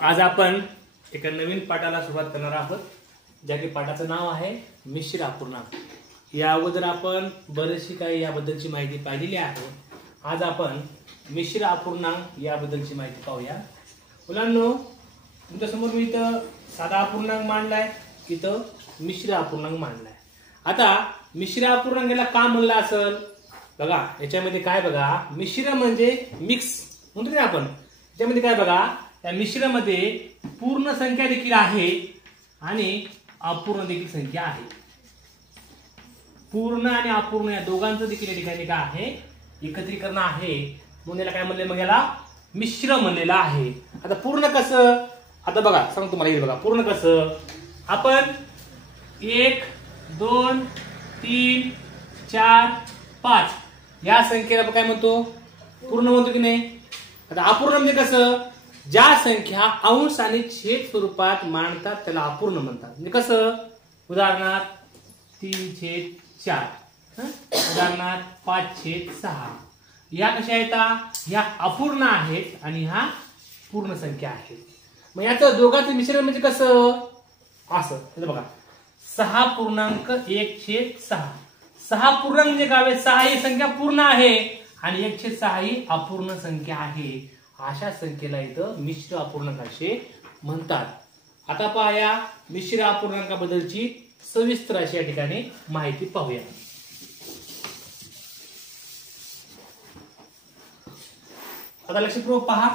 आज आपण एका नवीन पाठाला सुरुवात करणार आहोत, ज्या की पाठाचं नाव आहे मिश्र अपूर्णांक। या अगोदर आपण बरीचशी काही याबद्दलची माहिती पाहिलेली आहे। आज आपण मिश्र अपूर्णांक याबद्दलची माहिती पाहूया। मुलांनो, तुमच्या समोर मी इथं साधा अपूर्णांक मांडलाय, इथं मिश्र अपूर्णांक मांडलाय। आता मिश्र अपूर्णांकाला का म्हणलं असेल बघा, याच्यामध्ये काय बघा, मिश्र म्हणजे मिक्स म्हणतो ना आपण। याच्यामध्ये काय बघा, या मिश्रमध्ये पूर्ण संख्या देखील आहे आणि अपूर्ण देखील संख्या आहे। पूर्ण आणि अपूर्ण या दोघांचं देखील या ठिकाणी काय आहे, एकत्रीकरण आहे, म्हणून याला काय म्हणले, मग याला मिश्र म्हणलेलं आहे। आता पूर्ण कसं, आता बघा सांगतो तुम्हाला, हे बघा पूर्ण कसं, आपण 1 2 3 4 5 या संख्येला काय म्हणतो, पूर्ण म्हणतो की नाही। आता अपूर्ण म्हणजे कसं, ज्या संख्या अंश आणि छेद स्वरूपात मांडतात त्याला अपूर्ण म्हणतात। म्हणजे कसं, उदाहरणार्थ 3/4, उदाहरणार्थ 5/6, या कशा आहेत, ह्या अपूर्ण आहेत आणि ह्या पूर्ण संख्या आहेत। मग याचं दोघांचं मिश्रण म्हणजे कसं, असं बघा, 6.1/6। 6 पूर्णांक म्हणजे काय, 6 ही संख्या पूर्ण आहे आणि 1/6 ही अपूर्ण संख्या आहे। अशा संख्येला इथं मिश्र अपूर्णांक असे म्हणतात। आता पहा, या मिश्र अपूर्णांकाबद्दलची सविस्तर अशी या ठिकाणी माहिती पाहूया। आता लक्षपूर्वक पहा,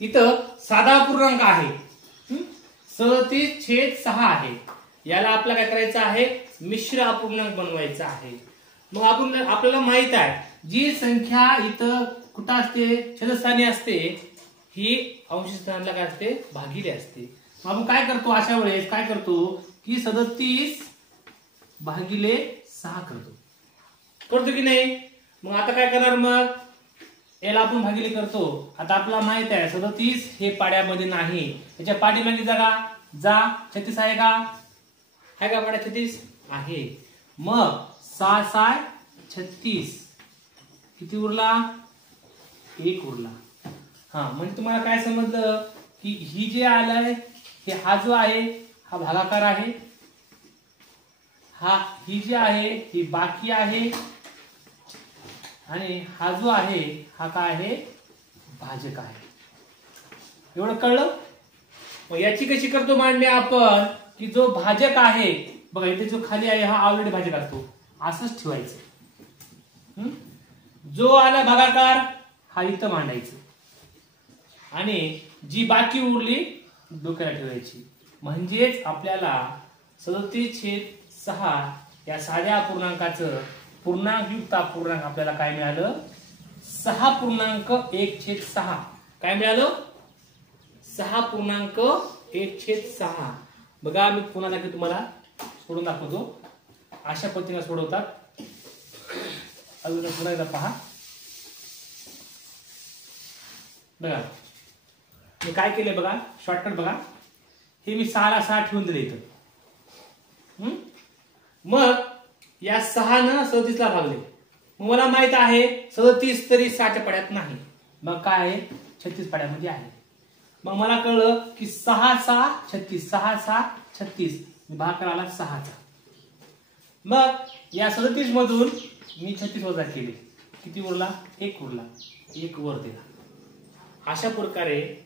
इथं साधा अपूर्णांक आहे 37/6 आहे। याला आपल्याला काय करायचं आहे, मिश्र अपूर्णांक बनवायचा आहे। मग आपल्याला माहित आहे, जी संख्या इथं कुठं असते, छेदस्थानी असते, ही अंश स्थानाला काय असते, भागिले असते। मग आपण काय करतो, अशा वेळेस काय करतो की 37/6 करतो की नाही। मग आता काय करणार, मग याला आपण भागिले करतो। आता आपल्याला माहित आहे 37 हे पाड्यामध्ये नाही, याच्या पाठीमागे जागा जा 36 आहे का, आहे का पाड्या 36 आहे। मग 6 36 किती उरला, 1 उरला। म्हणजे तुम्हाला काय समजलं की ही जे आलंय हे, हा जो आहे हा भागाकार आहे, ही जी आहे ही बाकी आहे, आणि हा जो आहे हा काय आहे, भाजक आहे। एवढं कळलं। मग याची कशी करतो मांडणी आपण, की जो भाजक आहे बघा, इथे जो खाली आहे हा ऑलरेडी भाजक असतो, असंच ठेवायचं। जो आला भागाकार हा इथं मांडायचं, आणि जी बाकी उरली डोक्याला ठेवायची। म्हणजेच आपल्याला 37/6 या साध्या अपूर्णांकाचं पूर्णांकयुक्त अपूर्णांक आपल्याला काय मिळालं, 6.1/6 काय मिळालं, 6.1/6। बघा, मी पुन्हा दाखवतो, तुम्हाला सोडून दाखवतो, अशा पद्धतीने सोडवतात। अजून पुन्हा एकदा पहा बघा, मी काय केलंय बघा, शॉर्टकट बघा, हे मी 6 ला 6 ठेवून दिले इथं। मग या 6 न 37 ला भागले, मग मला माहित आहे 37 तरी 6च्या पाड्यात नाही, मग काय आहे 36 पाड्यामध्ये आहे। मग मला कळलं की 6 36, 6 36, भाग करायला 6चा। मग या 37 मधून मी 36 वजा केले, किती उरला, 1 उरला, 1 वर दिला। अशा प्रकारे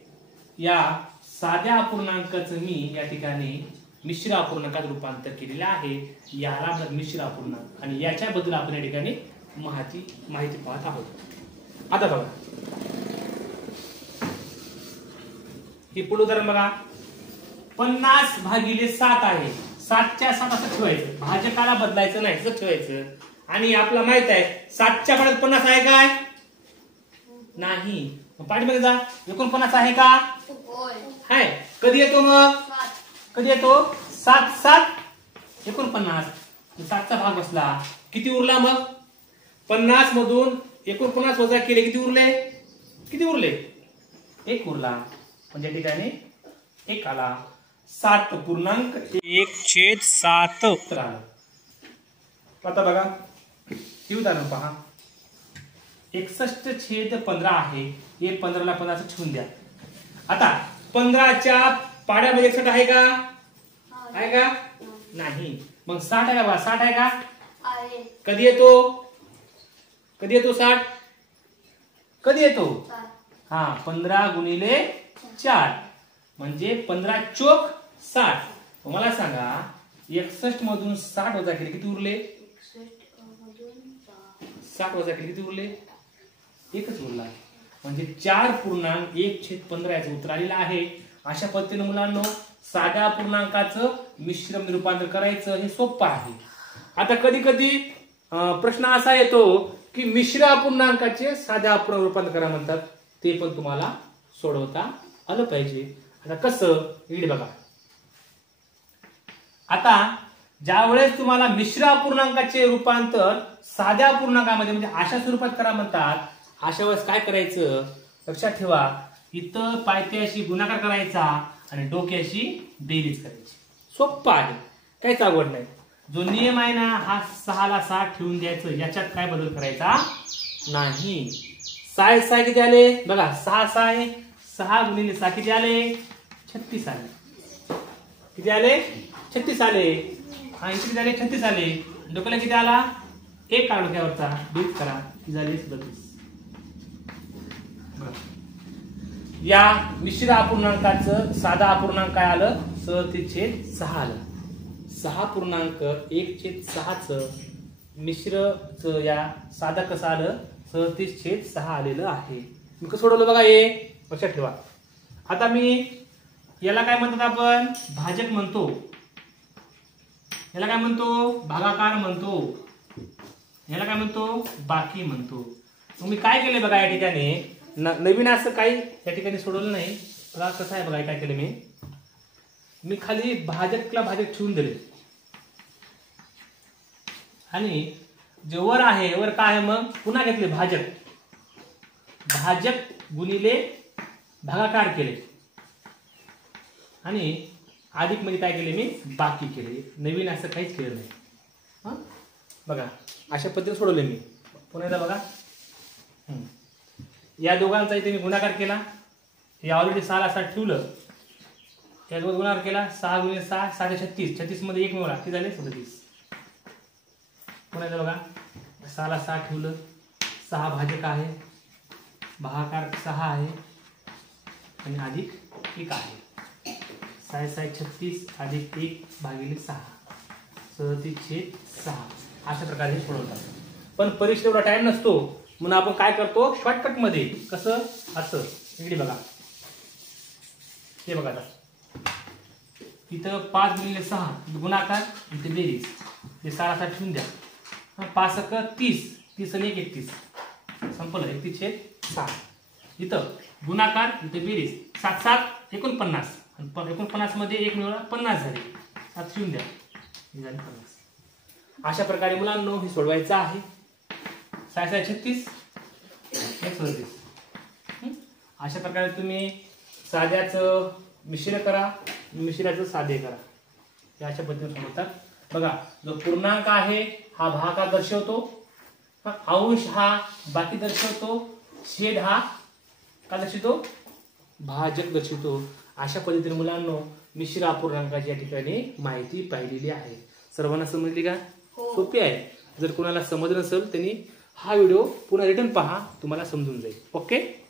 या साध्या अपूर्णांकाचं मी या ठिकाणी मिश्र अपूर्णांकात रूपांतर केलेलं आहे। याला मिश्र अपूर्णांक, आणि याच्याबद्दल आपण या ठिकाणी माहिती पाहत आहोत। आता बघा, हे पुढे उदाहरण बघा, 50/7 आहे। 7च्या 7 असं ठेवायचं, भाजकाला बदलायचं नाही, असं ठेवायचं। आणि आपला माहित आहे 7च्या पाड्यात 50 आहे काय, नाही। पाठीमध्ये जा, 49 आहे का, आहे। कधी येतो, मग कधी येतो, 7 49, 7चा भाग बसला, किती उरला, मग 50 मधून 49 वजा केले, किती उरले, 1 उरला। म्हणजे या ठिकाणी 1 आला, 7.1/7 आला। आता बघा, हे उदाहरण पहा, 61/15 आहे, हे 15 ला 15 ठेवून द्या। आता 15च्या पाड्यामध्ये 61 आहे का? आहे का? नाही. मग 60 आहे का बा? 60 आहे का? कधी येतो? कधी येतो 60? कधी येतो? हा, 15 गुणिले 4 म्हणजे 15 चोक 60. मला सांगा 61 मधून 60 वजा केले किती उरले? 60 वजा केले किती उरले? एकच उरला. म्हणजे 4.1/15 याचं उत्तर आलेलं आहे. अशा पद्धतीने मुलांनो साध्या पूर्णांकाचं मिश्र रूपांतर करायचं हे सोपं आहे. आता कधी कधी प्रश्न असा येतो की मिश्र अपूर्णांकाचे साध्या अपूर्ण रूपांतर करा म्हणतात. ते पण तुम्हाला सोडवता आलं पाहिजे. आता कसं इकडे बघा. आता ज्या वेळेस तुम्हाला मिश्र अपूर्णांकाचे रूपांतर साध्या अपूर्णांकामध्ये म्हणजे अशा स्वरूपात करा म्हणतात, अशा वेळेस काय करायचं लक्षात ठेवा. इथं पायथ्याशी गुणाकार करायचा आणि डोक्याशी बेरीज करायची. सोप्पं आहे, काहीच आवड नाही. जो नियम आहे ना हा 6 ला 6 ठेवून द्यायचं, याच्यात काय बदल करायचा नाही. 6 किती आले बघा. 6 आहे. 6 गुणिले 6 किती आले? 36 आले. किती आले? 36 आले. हा इथे किती आले? 36 आले. डोक्याला किती आला? 1 काढ डोक्यावरचा, बेरीज करा, किती झाले? 37. या मिश्र अपूर्णांकाचं साधा अपूर्णांक काय आलं? 37/6 आलं. 6.1/6च मिश्रच या साधा कसं आलं? 37/6 आलेलं आहे. मी कसं सोडवलं बघा हे लक्षात ठेवा. आता मी याला काय म्हणतात आपण? भाजक म्हणतो. याला काय म्हणतो? भागाकार म्हणतो. याला काय म्हणतो? बाकी म्हणतो. मग मी काय केले बघा या ठिकाणी नवीन असं काही या ठिकाणी सोडवलं नाही. बघा कसं आहे बघा काय केलं मी खाली भाजकला भाजक ठेवून दिले आणि जे वर आहे वर काय आहे मग पुन्हा घेतले भाजक गुणिले भागाकार केले आणि अधिक मध्ये काय केले मी बाकी केले. नवीन असं काहीच केलं नाही. हा बघा अशा पद्धतीने सोडवले मी. पुन्हा एकदा बघा. या दोघांचा इथे मी गुणाकार केला. हे ऑलरेडी 6 ला 6 ठेवलं. या दोघांचा गुणाकार केला. 6 गुणिले 6 36. 36 मध्ये 1 मिळवला किती झाले? 37. पुन्हा एकदा बघा. 6 ला 6 ठेवलं. 6 भाजक आहे. भागाकार 6 आहे आणि अधिक 1 आहे. 6 36 अधिक 1 भागिले 6 37/6 अशा प्रकारे सोडवतात. पण परीक्षेत एवढा टाइम नसतो म्हणून आपण काय करतो शॉर्टकट मध्ये. कसं? असं इकडे बघा. हे बघा आता इथं 5 गुणिले 6 गुणाकार इथे बेरीज. हे 6 ला 6 ठेवून द्या. 5 × 30 30 आणि 1 31 संपलं. 31/6 इथं गुणाकार इथे बेरीज. 7 7 49 आणि 49 मध्ये 1 मिळवला 50 झाले. 7 ठेवून द्या हे झाले 50. अशा प्रकारे मुलांनो हे सोडवायचं आहे. 6 6 36 1 अशा प्रकारे तुम्ही साध्याचं मिश्र करा, मिश्राचं साधे करा. हे अशा पद्धतीने सोडवतात. बघा जो पूर्णांक आहे हा भागाकार दर्शवतो, अंश हा बाकी दर्शवतो, छेद हा का दर्शवतो? भाजक दर्शवतो. अशा पद्धतीने मुलांनो मिश्र अपूर्णांकाची या ठिकाणी माहिती पाहिलेली आहे. सर्वांना समजली का? सोपी आहे. जर कोणाला समजलं नसेल त्यांनी हा व्हिडिओ पुन्हा रिटर्न पहा, तुम्हाला समजून जाईल. ओके.